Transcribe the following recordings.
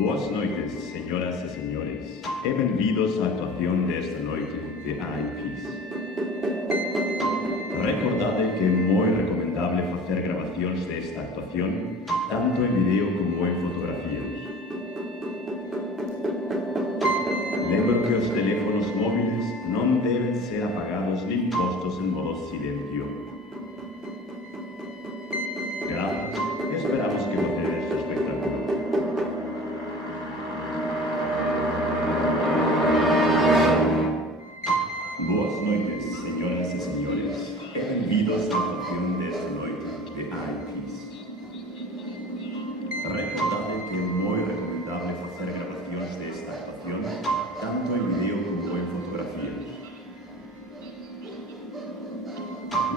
Boas noites, señoras e señores, e benvidos á actuación desta noite de IPs. Recordade que é moi recomendable facer grabacións desta actuación, tanto en vídeo como en fotografías. Lembro que os teléfonos móviles non deben ser apagados nin postos en modo silencio. Grazas, esperamos que vocedes o espectáculo. Boas noites, señoras e señores, e benvidos á actuación desta noite de IPs. Recordade que é moi recomendable facer grabacións desta actuación, tanto en vídeo como en fotografías.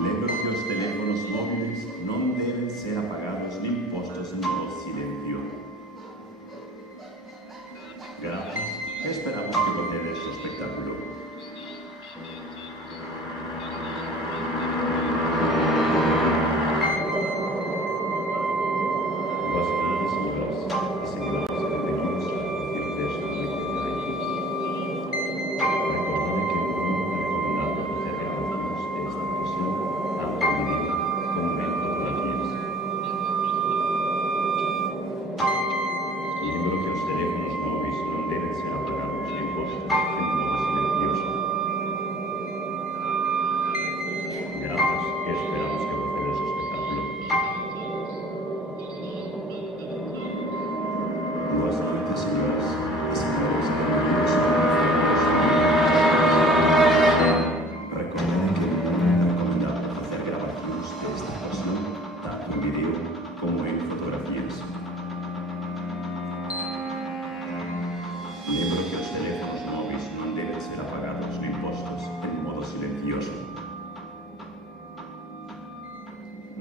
Lembro que os teléfonos móviles non deben ser apagados nin postos en modo silencio. Grazas, esperamos que vocedes o espectáculo. Boas noites, señoras e señores, benvidos á actuación desta noite de IPs. Recordade que é moi recomendable facer grabacións desta actuación, tanto en vídeo como en fotografías. Lembro que os teléfonos móviles non deben ser apagados nin postos en modo silencioso. Grazas e esperamos que vocedes o espectáculo. Boas noites, señoras e señores, benvidos á actuación desta noite. Recordade que é moi recomendable facer grabacións desta actuación, tanto en vídeo como en fotografías. Lembro que os teléfonos móviles non deben ser apagados nin postos en modo silencioso.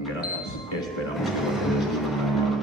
Grazas e esperamos que vocedes o espectáculo.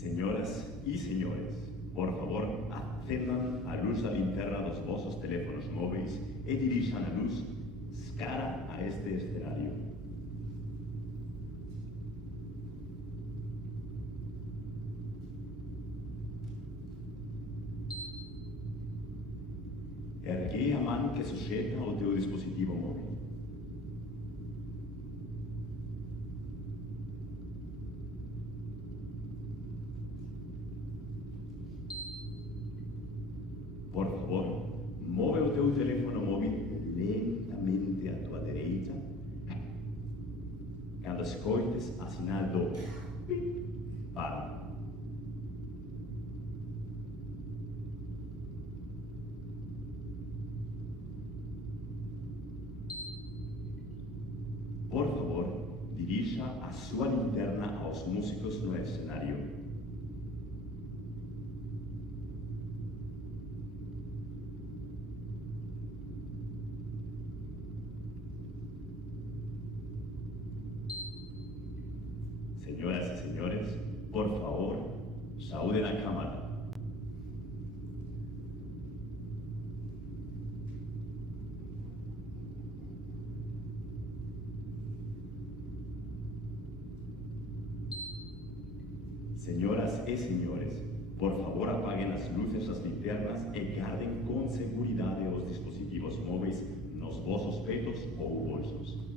Señoras y señores, por favor, acendan a luz da linterna dos vosos teléfonos móviles e dirixan a luz cara a este escenario. Ergue a man que suxeta o teu dispositivo móvil. Por favor, move o teu teléfono móvil lentamente a tua dereita cando escoites a sinal do pip, para. Por favor, dirixa a súa linterna aos músicos no escenario. Señoras y señores, por favor, saúden a cámara. Señoras y señores, por favor apaguen as luces das linternas e guarden con seguridade os dispositivos móveis nos vosos petos ou bolsos.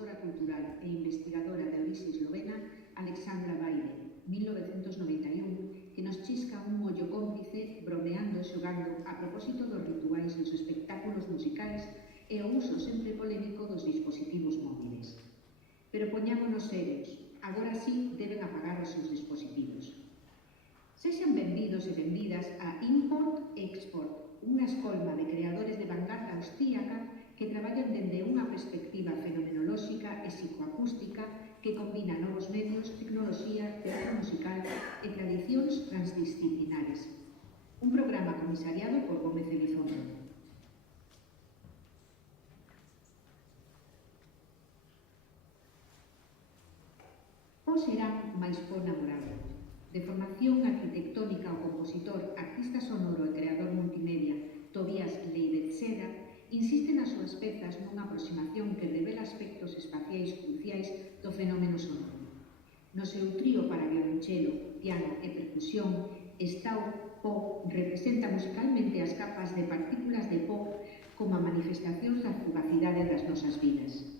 xestora cultural e investigadora de orixe eslovena Alexandra Baile, 1991, que nos chisca un ollo cómplice bromeando e xogando a propósito dos rituais dos espectáculos musicais e o uso sempre polémico dos dispositivos móviles. Pero poñámonos serios, agora sí deben apagar os seus dispositivos. Sexan benvidos e benvidas a Import Export, unha escolma de creadores de vanguarda austríaca que traballan dende unha perspectiva fenomenolóxica e psicoacústica que combina novos medios, tecnoloxía, teatro musical e tradicións transdisciplinares. Un programa comisariado por Gómez Elizondo. O serán máis po namorado. De formación arquitectónica o compositor, artista sonoro e creador multimedia Tobias Leibetzeder insiste nas súas pezas nunha aproximación que revela aspectos espaciais cruciais do fenómeno sonoro. No seu trío para violonchelo, piano e percusión, Stau Po representa musicalmente as capas de partículas de pop como a manifestacións da fugacidade das nosas vidas.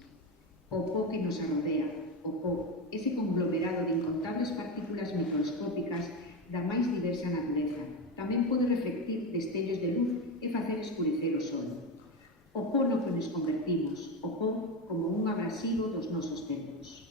O po que nos arrodea, o po, ese conglomerado de incontables partículas microscópicas da máis diversa natureza, tamén pode reflectir destellos de luz e facer escurecer o sol. O po no que nos convertimos, o po como un abrasivo dos nosos tempos.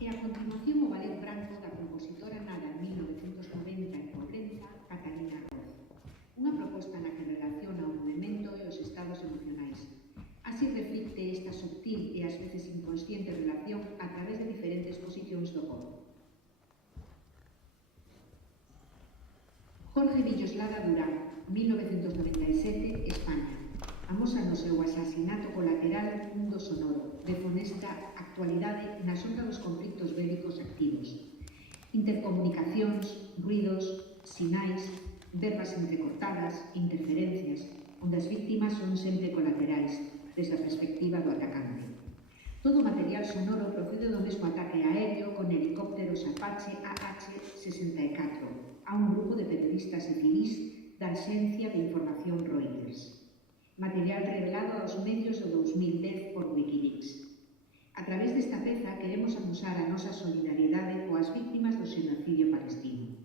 E a continuación o ballet branco da compositora nada en 1990 en Cobrenza, Catalina Roz. Unha proposta na que relaciona o movimento e os estados emocionais. Así reflicte esta subtil e ás veces inconsciente relación a través de diferentes posicións do corpo. Jorge Villoslada Durán, 1997, España. Amósanos o asasinato colateral mundo sonoro, de funesta actualidade na sombra dos conflictos bélicos activos. Intercomunicacións, ruidos, sinais, verbas entrecortadas, interferencias, onde as víctimas son sempre colaterais, desde a perspectiva do atacante. Todo o material sonoro procede do mesmo ataque aéreo con helicópteros Apache AH-64 a un grupo de periodistas e civís da Axencia de Información Reuters. Material revelado aos medios do 2010 por Wikileaks. A través desta peza queremos amosar a nosa solidariedade coas víctimas do xenocidio palestino.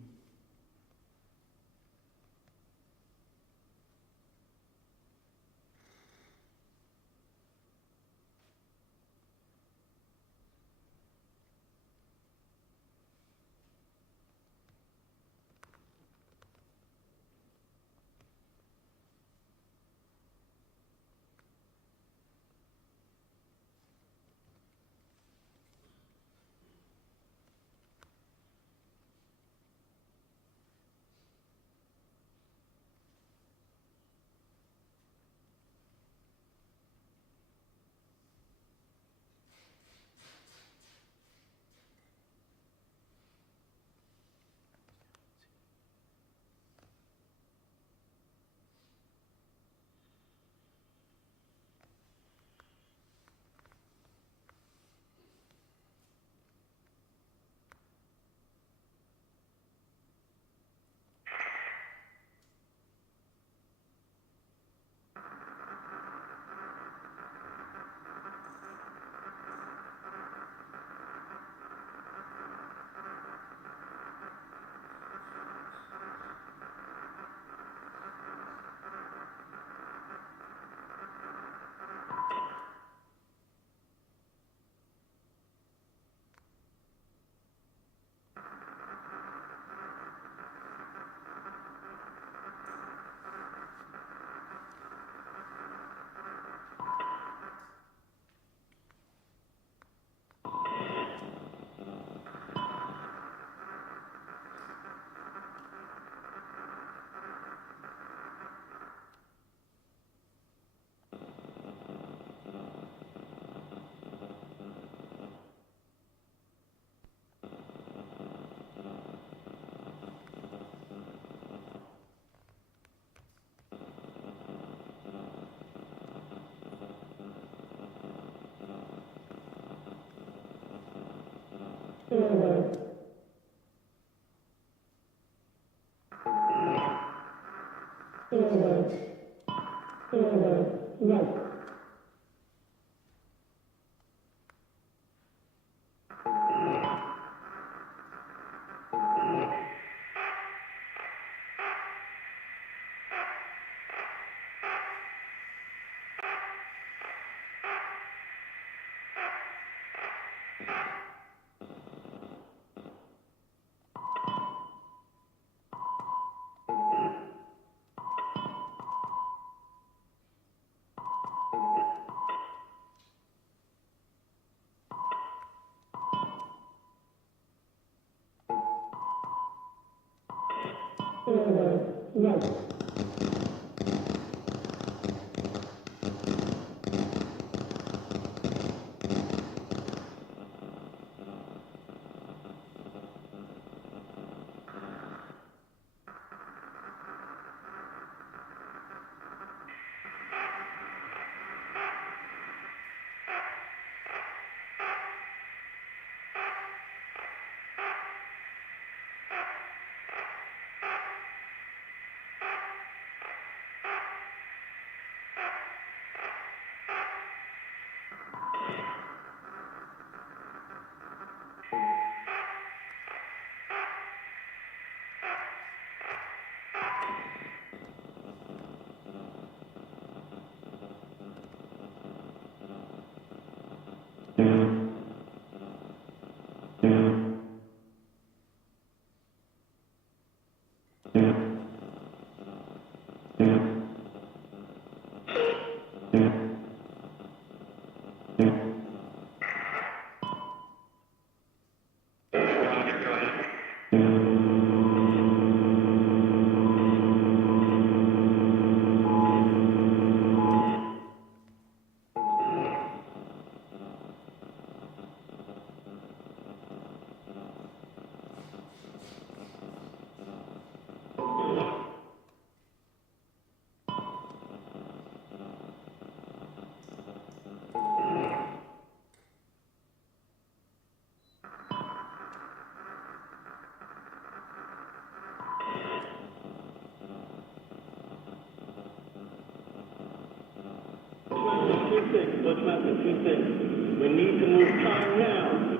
26, Bushmaster 26. We need to move time now.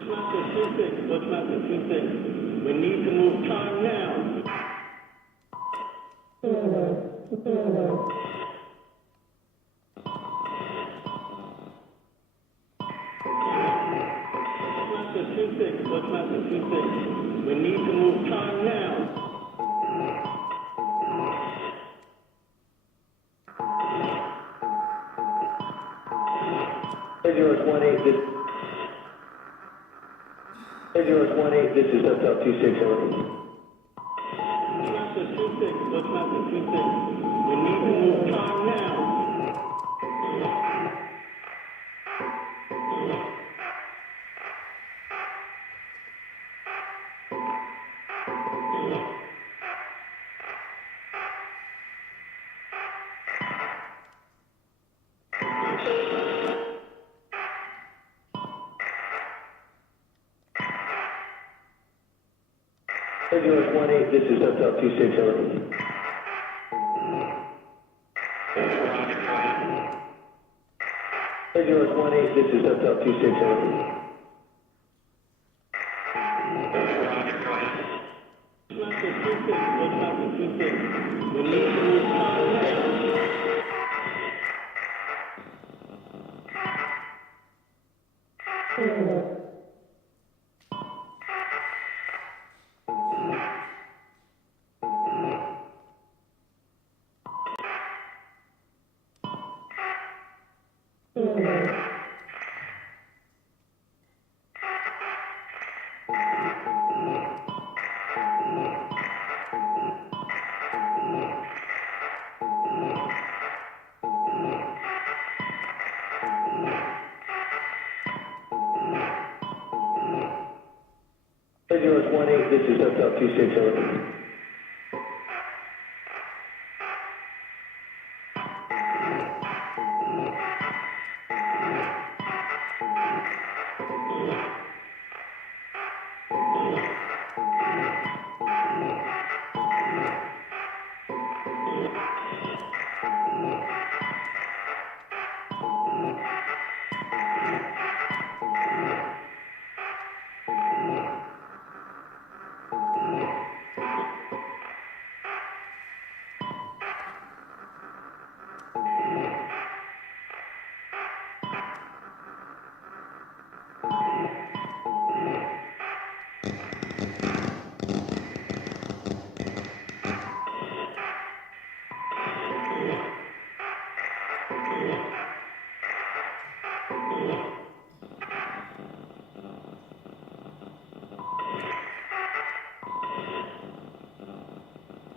Bushmaster 26, Bushmaster 26. We need to move time now. Bushmaster 26, Bushmaster 26. We need to move time now. Air 18, this is Delta 26 over. Bushmaster 26, Bushmaster 26. We need to move time now. Air 18, this is Delta 26 over. Air 18, this is Delta 26 over. Bushmaster 26, Bushmaster 26. We need to move time now. Air 18, this is Delta 26 over.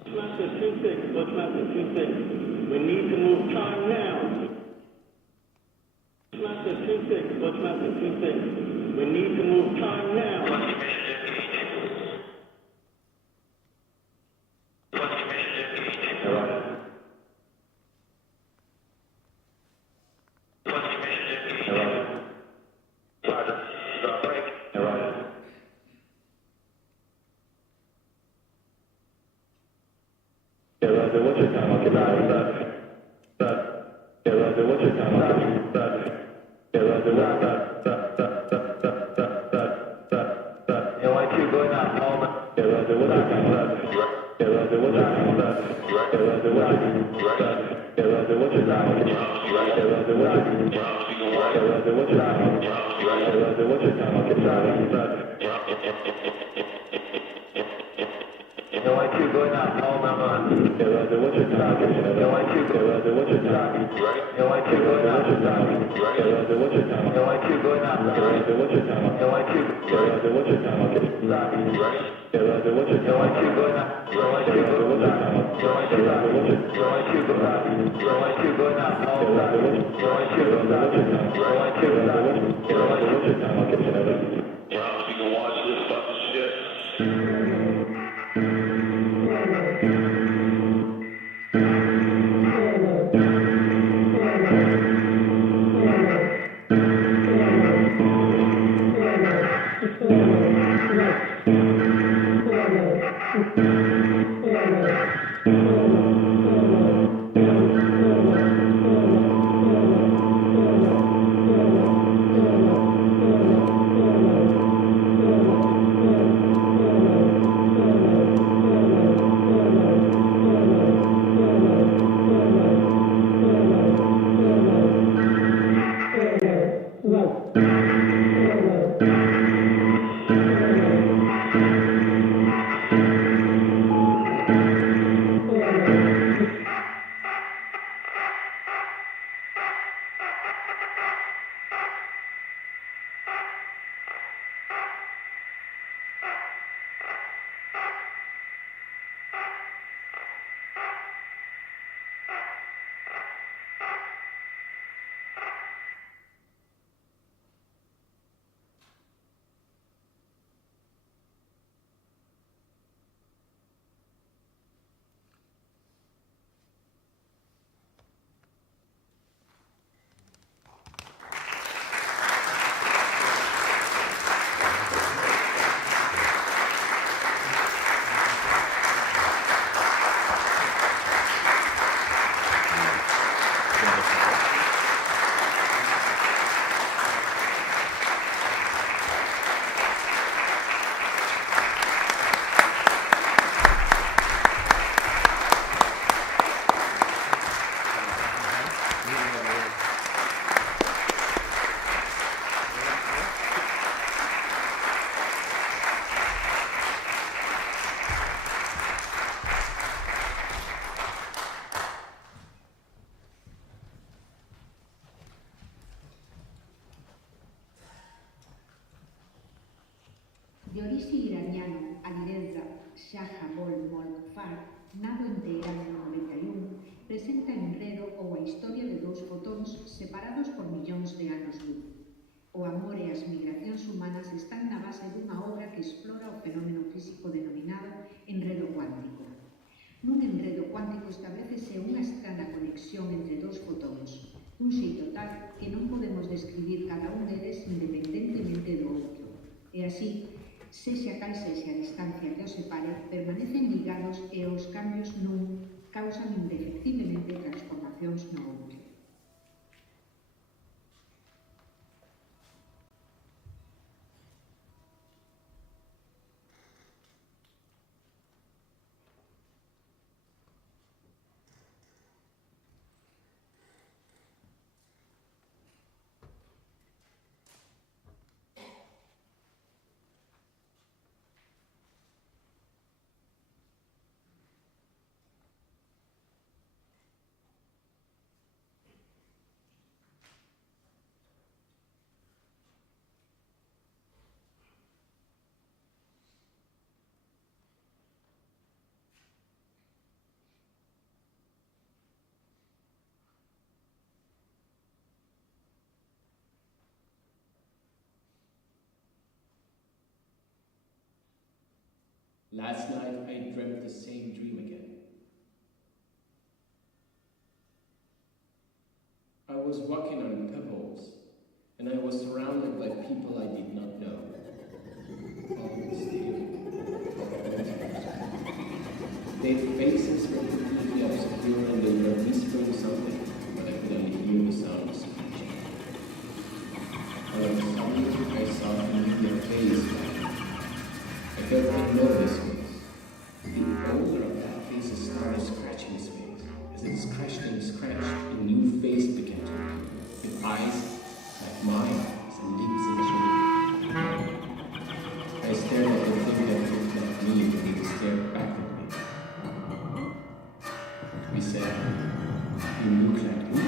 Bushmaster 26, Bushmaster 26. We need to move time now. Bushmaster 26, Bushmaster 26. We need to move time now. What's your time? I'll get out of that. What's your time? I'll get that. LI2 going out, home. What's your time? What's your time? What's your time? What's your time? I'll get out of that. LI2 going out, home, I'm on. What's your time? LI2 going out, what's your time? LI2 going out, what's your time? What's your time? LI2 going out, what's your time? LI2, what's your time? I'll get it. What's your time? LI2 going out, LI2 going out, LI2 going out, LI2 going out, home, LI2 going out, LI2 going out, what's your time? I'll get it. Yeah, you can watch this fucking shit. Thank you. De orixe iraniano, Alireza Shahabol Molfar, nado en Teherán no 91, presenta enredo ou a historia de dous fotóns separados por millóns de anos luz. O amor e as migracións humanas están na base dunha obra que explora o fenómeno físico denominado enredo cuántico. Nun enredo cuántico establecese unha estrana conexión entre dous fotóns, dun xeito tal que non podemos describir cada un deles independentemente do outro. E así, sexa cal sexa a distancia que os separe, permanecen ligados e os cambios nun causan indefectiblemente transformacións no outro. Last night I dreamt the same dream again. I was walking on pebbles, and I was surrounded by people I did not know. All still. Their faces were completely obscure and they were whispering something, but I could only hear the sound of screeching. All of a sudden, I saw a familiar face. I felt I know this face. The owner of that face started scratching his face. As it scratched and scratched, a new face began to appear, with eyes like mine and lips and chin. I stared at the thing that looked like me, and it stared back at me. We said, "You look like me."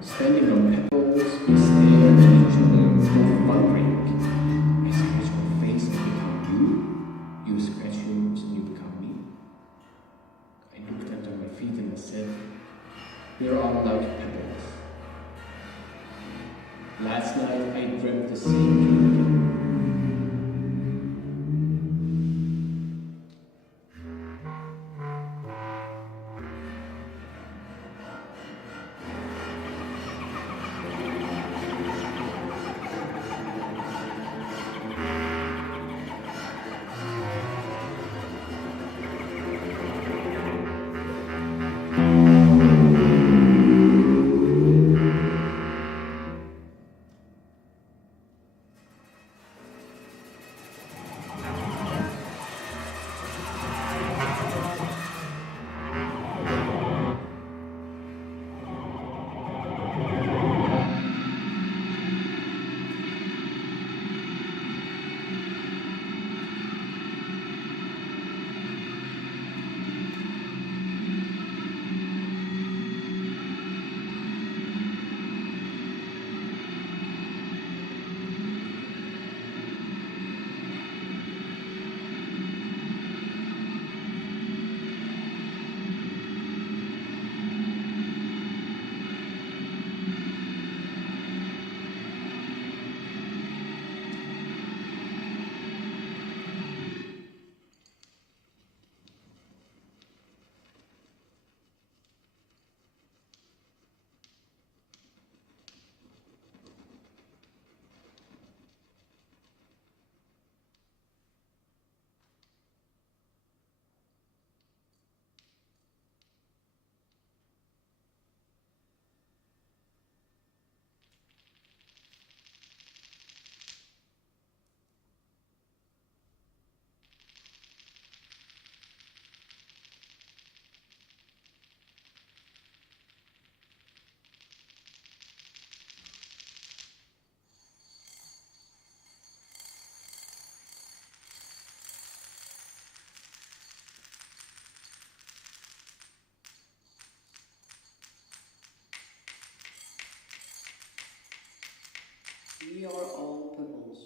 Standing on pebbles, we stared at each other, both wondering. I scratch my face and become you. You scratch yours and you become me. I looked under my feet and I said, "We're all like pebbles." Last night I dreamt the same dream. We are all pebbles.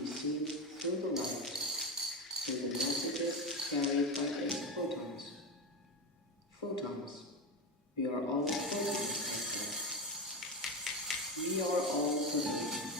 be seen through the light, through the messages carried by its photons. Photons. We are all photons. We are all photons.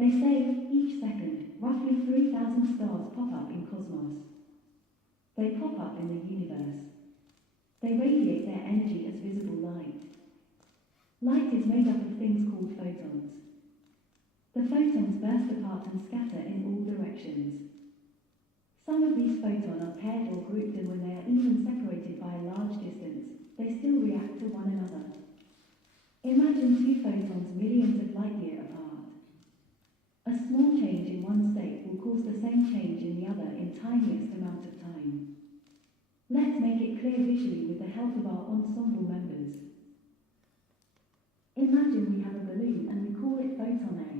They say, each second, roughly 3,000 stars pop up in cosmos. They pop up in the universe. They radiate their energy as visible light. Light is made up of things called photons. The photons burst apart and scatter in all directions. Some of these photons are paired or grouped, and when they are even separated by a large distance, they still react to one another. Imagine two photons millions of light years apart. A small change in one state will cause the same change in the other in tiniest amount of time. Let's make it clear visually with the help of our ensemble members. Imagine we have a balloon and we call it photon A.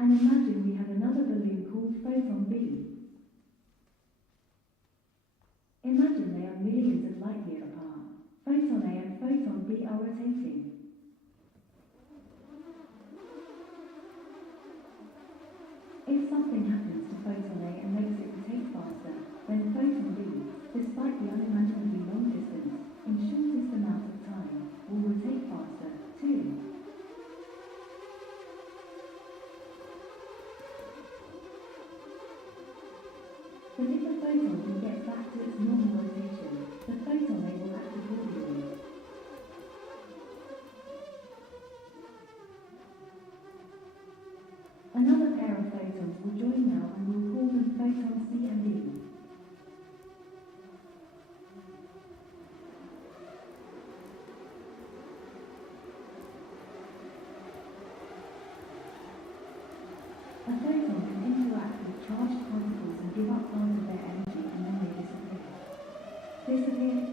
And imagine we have another balloon called photon B. Imagine they are millions of light years apart. Photon A and photon B are rotating. If something happens to photon A and makes it rotate faster, then photon B, despite the unimaginably long distance, in shortest amount of time, will rotate faster, too. But if the photon B gets back to its normal rotation, the photon A will act accordingly. Another pair of photons will join now, and we'll call them photons C and D. A photon can interact with charged particles and give up part of their energy, and then they disappear. Disappear?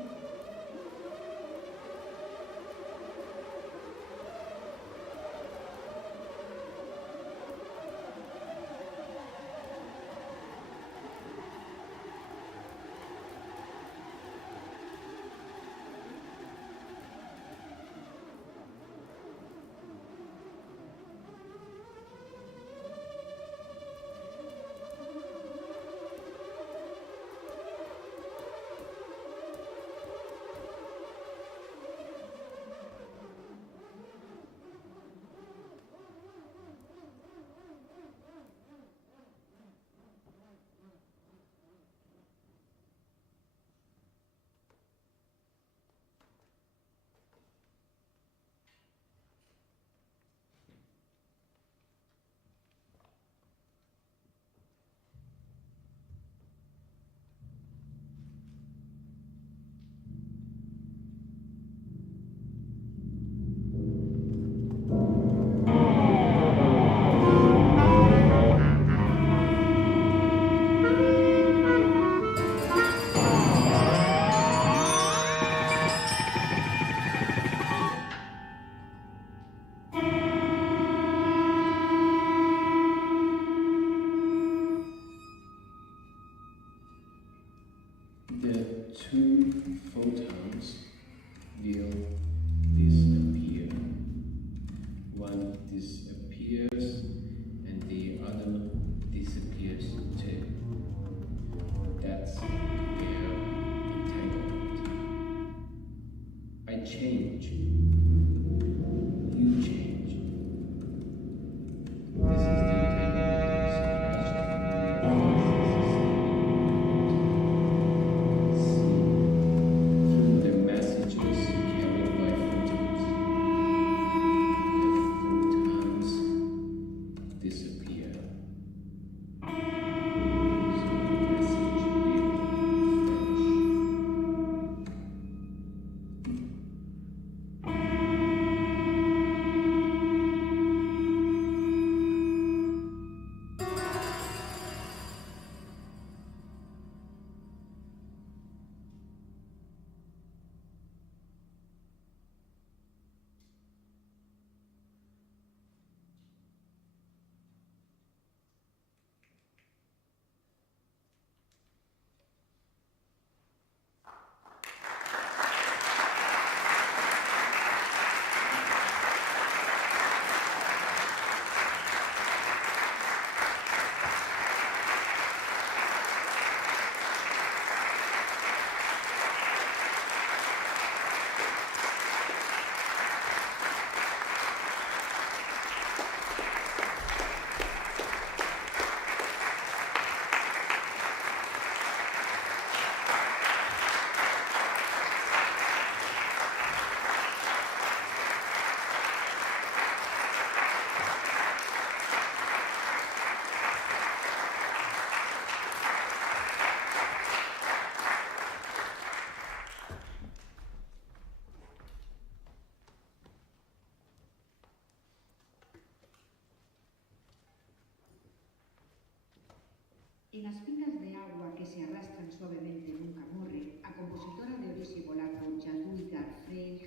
En as pingas de agua que se arrastran suavemente nun camorre, a compositora de orixe polaco Jadwiga Freyg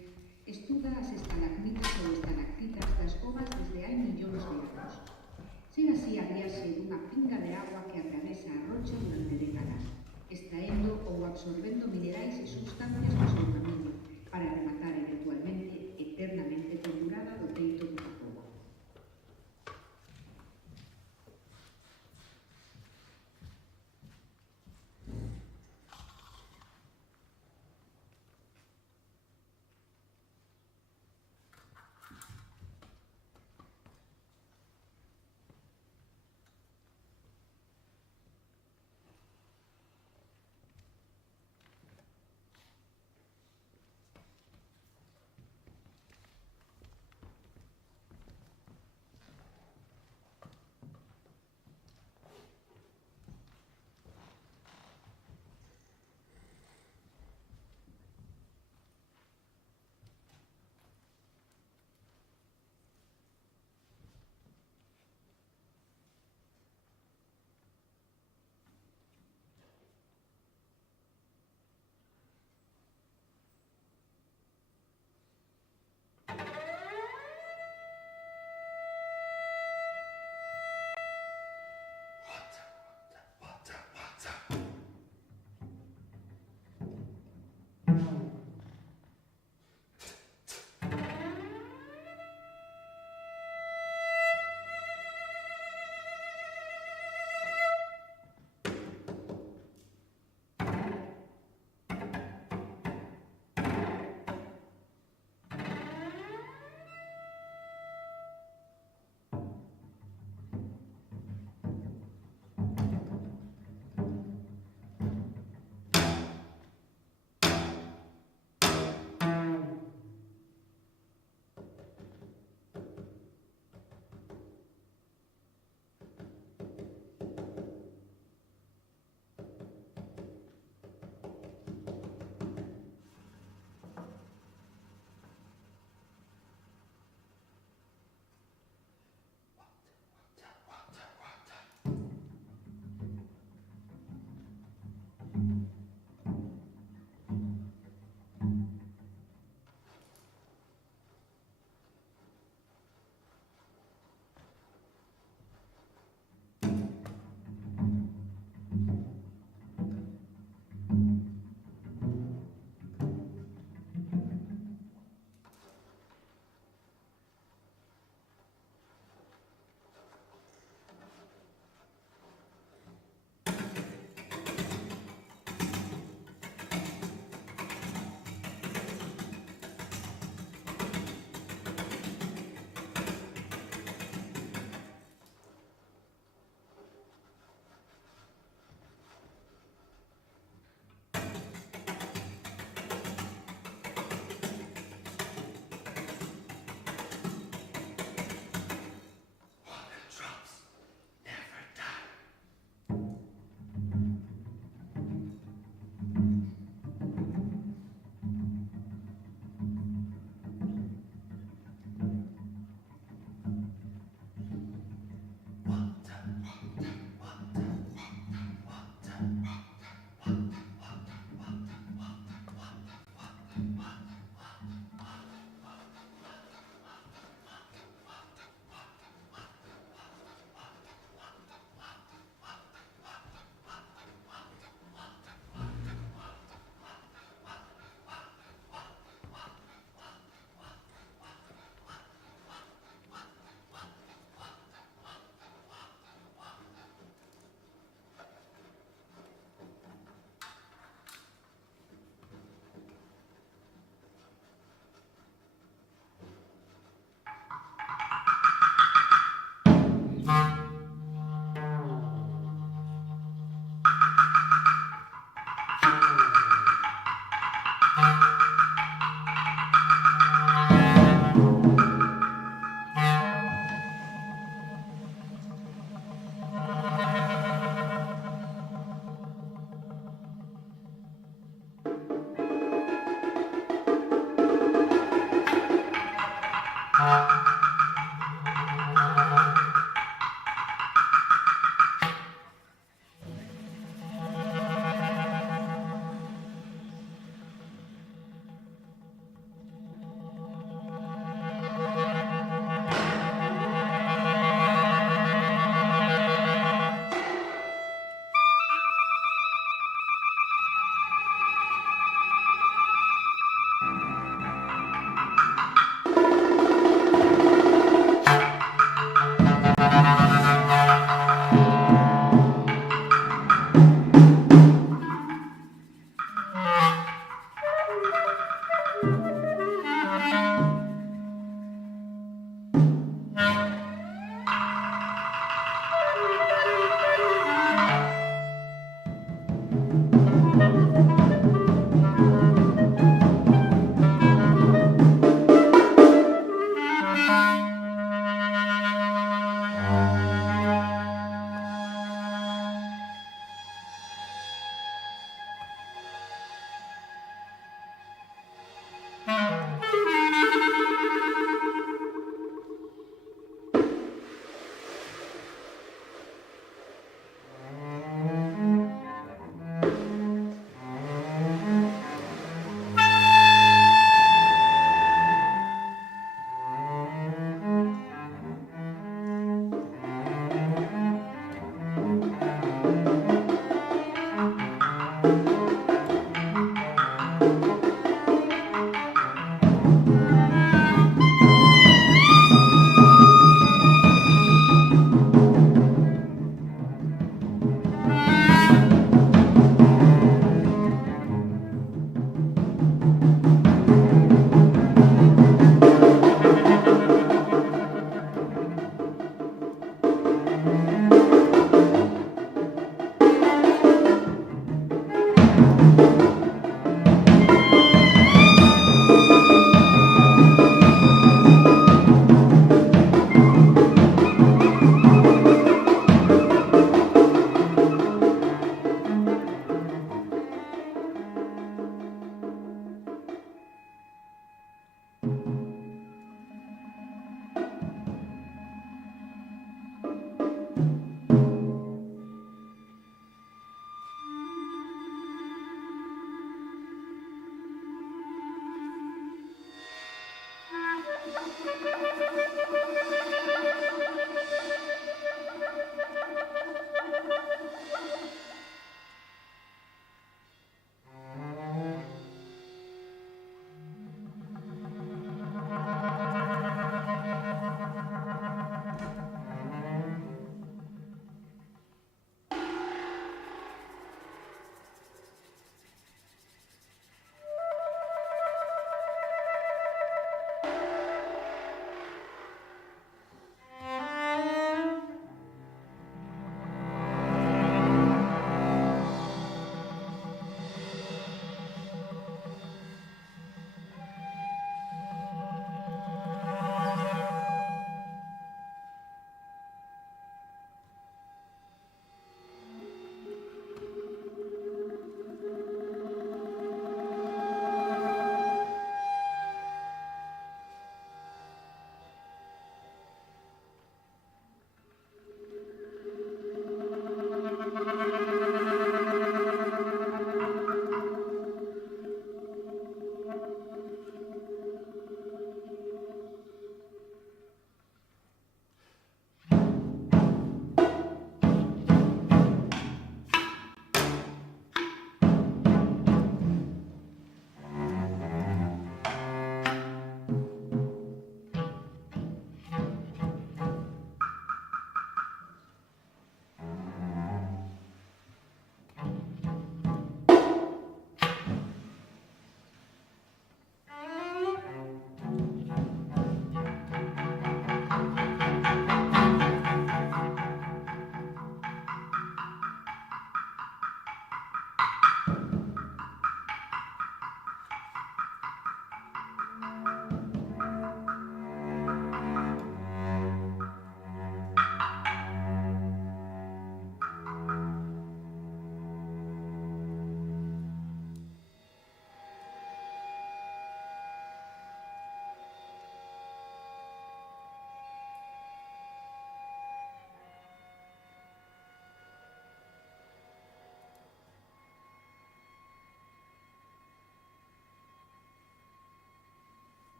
estuda as estalagmitas ou estalactitas das covas desde hai millóns de anos. Ser así a viaxe dunha pinga de agua que atravesa a rocha durante décadas, extraendo ou absorbendo minerais e sustancias do seu camiño, para rematar eventualmente eternamente pendurada do teito dunha cova.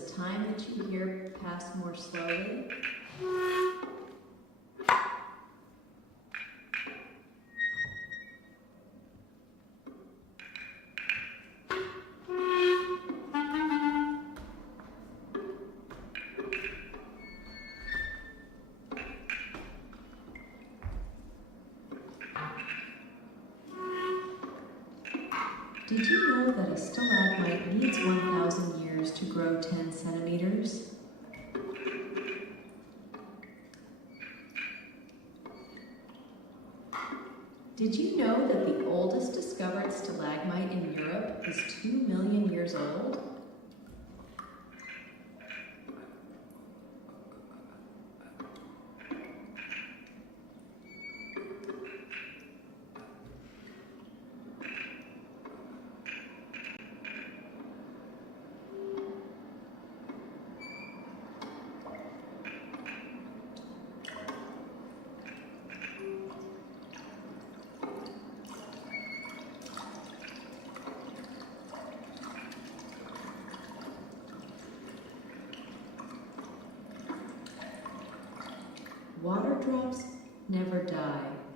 does time that you hear pass more slowly? Did you know that a stalagmite needs 1,000 years to grow 10 centimeters? Did you know that the oldest discovered stalagmite in Europe is 2 million years old? Water drops never die.